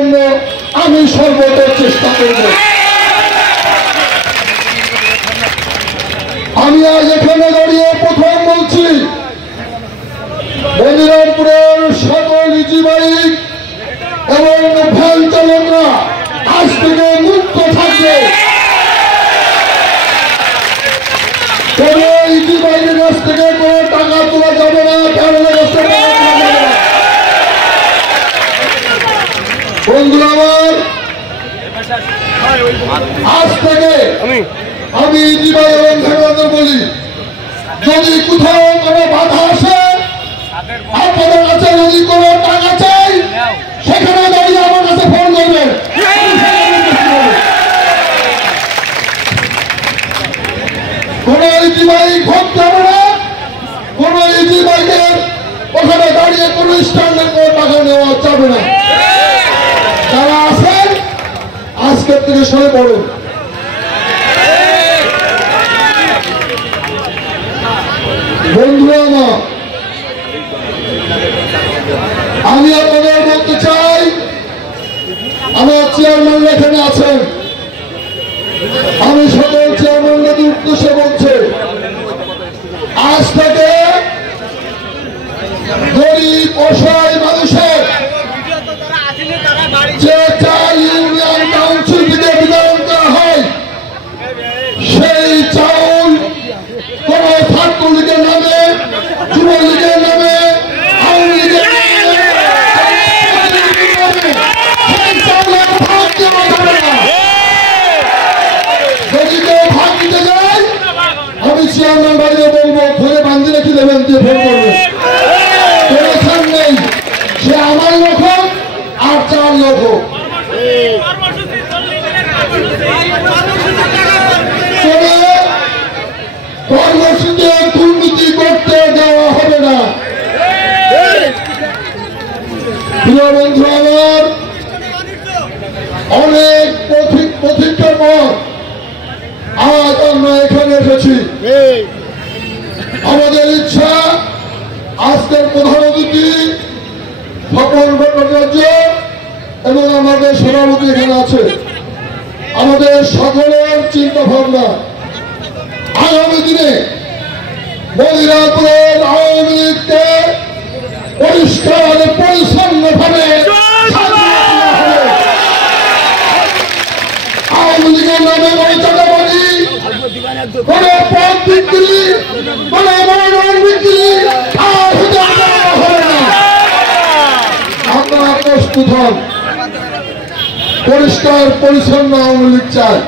জন্য আমি সর্বদা চেষ্টা করব। আমি আজ এখানে দাঁড়িয়ে প্রথম বলছি, মনিরামপুরের সকল ইজি বাইক এবং ভ্যান চালকরা আজ থেকে মুক্ত থাকবে। কোন ইজি বাইকের কাছ থেকে কোনো টাকা তোলা যাবে না, ভ্যানের কাছ থেকে টাকা তোলা যাবে না। বন্ধুরা আমার, আজ থেকে আমি ইজি বাইক এবং ভ্যানদের বলি, যদি কোথাও কোনো বাধা আসে, আপনাদের কাছে যদি কোনো টাকা চাই, সেখানে দাঁড়িয়ে আমার কাছে ফোন করবেন। কোন ইজি বাইক ভোট যাবে না, কোন ইজি বাইকের ওখানে দাঁড়িয়ে কোনো স্ট্যান্ডের কোনো টাকা নেওয়া যাবে না। যারা আছেন আজকের থেকে সরে পড়ুন। বন্ধুরা আমার, আমি আপনাদের বলতে চাই, আমার চেয়ারম্যান এখানে আছেন, আমি সকল চেয়ারম্যানদের উদ্দেশ্যে বলছি, আজ থেকে গরিব অসহায় মানুষের যে চাল ইউনিয়ন কাউন্সিল থেকে বিতরণ করা হয়, সেই চাউল কোন ছাত্রলীগের নামে, যুবলীগের নামে, আওয়ামী লীগের নামে, সেই চাউলের ভাগ দেওয়া যাবে না। যদি কেউ ভাগ দিতে যায়, আমি চেয়ারম্যান বাড়িতে বলবো, ধরে বান্ধি রেখে দেবেন, দিয়ে ফোন করবেন। কোনো নেই, সে আমার লোক হোক আর চার লোক হোক। কর্মসূচিতে দুর্নীতি করতে দেওয়া হবে না। প্রিয় বন্ধু আমার, অনেক প্রতীক্ষার পর আজ আমরা এখানে এসেছি। আমাদের ইচ্ছা, আজকের প্রধান অতিথি স্বপন ভট্টাচার্য এবং আমাদের সভাপতি এখানে আছে, আমাদের সকলের চিন্তা ভাবনা আগামী দিনে মনিরামপুরের আওয়ামী লীগকে পরিষ্কার পরিচ্ছন্ন ভাবে আওয়ামী লীগের নামে কোনো চাঁদাবাজি, কোন পদ বিক্রি, কোন মনোনয়ন বিক্রি আর হবে না। আপনারা প্রস্তুত হন, পরিষ্কার পরিচ্ছন্ন আওয়ামী লীগ চাই।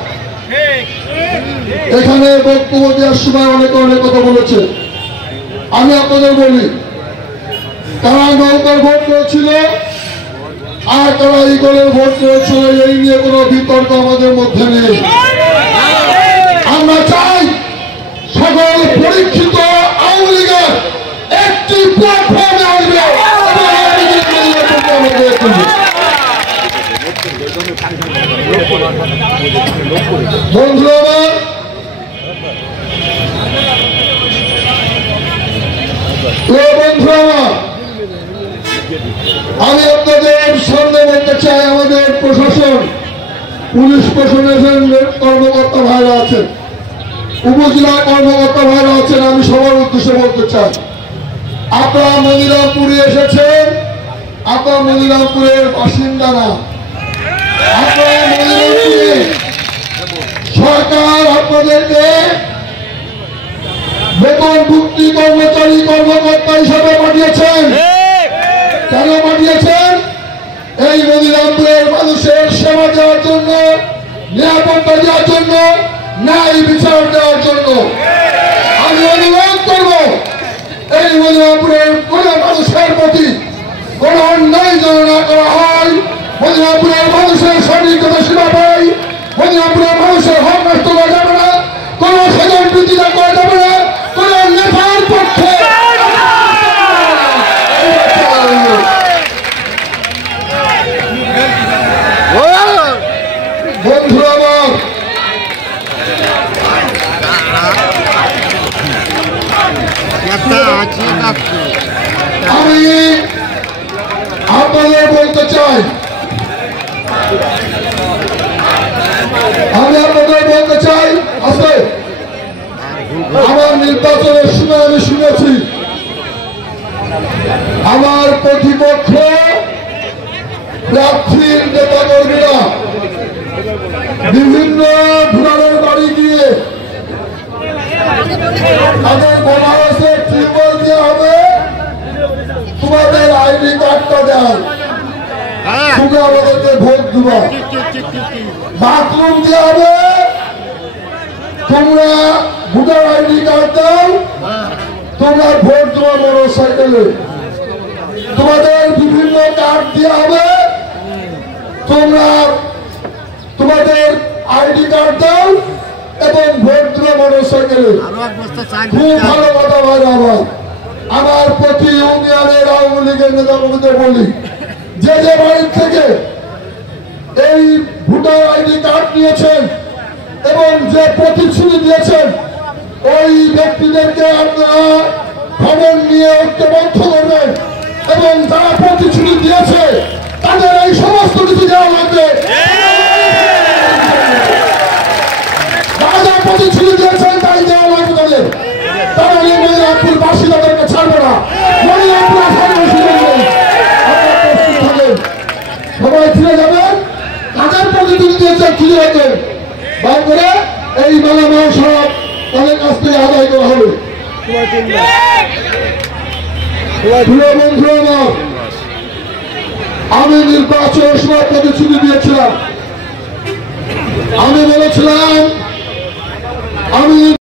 এখানে বক্তব্য দেওয়ার সময় অনেকে অনেক কথা বলেছে, আমি আপনাদের বলি, তারা নৌকার ভোট করেছিল আর তারা ইগলের ভোট করেছিল, এই নিয়ে কোনো বিতর্ক আমাদের মধ্যে নেই। আমরা চাই সকল পরীক্ষিত আওয়ামী লীগের একটি প্ল্যাটফর্মে আসবে। বন্ধুরা আমার, আমি আপনাদের সামনে বলতে চাই, আমাদের প্রশাসন, পুলিশ প্রশাসনের কর্মকর্তা ভাইরা আছেন, উপজেলা কর্মকর্তা ভাইরা আছেন, আমি সবার উদ্দেশ্যে বলতে চাই, আপনারা মনিরামপুরে এসেছেন, আপনারা মনিরামপুরের বাসিন্দা না। আপনারা মনিরামপুরে সরকার আপনাদেরকে বেতনভুক্তি কর্মচারী কর্মকর্তা হিসাবে পাঠিয়েছেন। কেন পাঠিয়েছেন? এই মনিরামপুরের মানুষের সেবা দেওয়ার জন্য, নিরাপত্তা দেওয়ার জন্য, ন্যায় বিচার দেওয়ার জন্য। আমি অনুরোধ করব, এই মনিরামপুরের কোন মানুষের প্রতি কোন অন্যায় যেন না করা হয়, মনিরামপুরের মানুষের সঠিকতা সেবা পাই, মনিরামপুরের মানুষের হক নষ্ট করা যাবে না, কোন স্বজন প্রীতিটা করা যাবে না, কোন নেতার পক্ষে। বন্ধুরা আমার, আমি আপনাদের বলতে চাই, আমি আপনাদের বলতে চাই, আছে আমার নির্বাচনের সময় আমি শুনেছি আমার প্রতিপক্ষ প্রার্থীর নেতাকর্মীরা বিভিন্ন ভোটারের বাড়ি গিয়ে তাদের বলা হয়েছে টিউবওয়েল দেওয়া হবে, তোমাদের আইডি কার্ডটা দেয়, তুমি আমাদেরকে ভোট দিবা, বাথরুম দেওয়া হবে, তোমরা ভোটার আইডি কার্ড দাও, তোমরা ভোট দেওয়া মোটর সাইকেলে, তোমাদের বিভিন্ন কার্ড দেওয়া হবে, তোমরা তোমাদের আইডি কার্ড দাও এবং ভোট দেওয়া মোটর সাইকেলে। খুব ভালো কথা ভাই। আমার প্রতি ইউনিয়নের আওয়ামী লীগের নেতা কর্মীদের বলি, যে যে বাড়ির থেকে এই ভোটার আইডি কার্ড নিয়েছেন এবং যে প্রতিশ্রুতি দিয়েছেন ওই ব্যক্তিদেরকে আপনারা খবর নিয়ে ঐক্যবদ্ধ করবেন এবং যারা প্রতিশ্রুতি দিয়েছে তাদের এই সমস্ত কিছু দেওয়া লাগবে। যারা প্রতিশ্রুতি দিয়েছেন তাই দেওয়া লাগবে তাদের। তারা এই মনিরামপুর বাসী তাদেরকে ছাড়বে না। মনিরামপুর সবাই ফিরে যাবেন, তাদের প্রতিশ্রুতি দিয়েছেন ফিরে রাখবেন, বার করে এই মালামাল সব তাদের কাছ থেকে আদায় করা হবে। বন্ধু আমার, আমি নির্বাচনের সময় প্রতিশ্রুতি দিয়েছিলাম, আমি বলেছিলাম আমি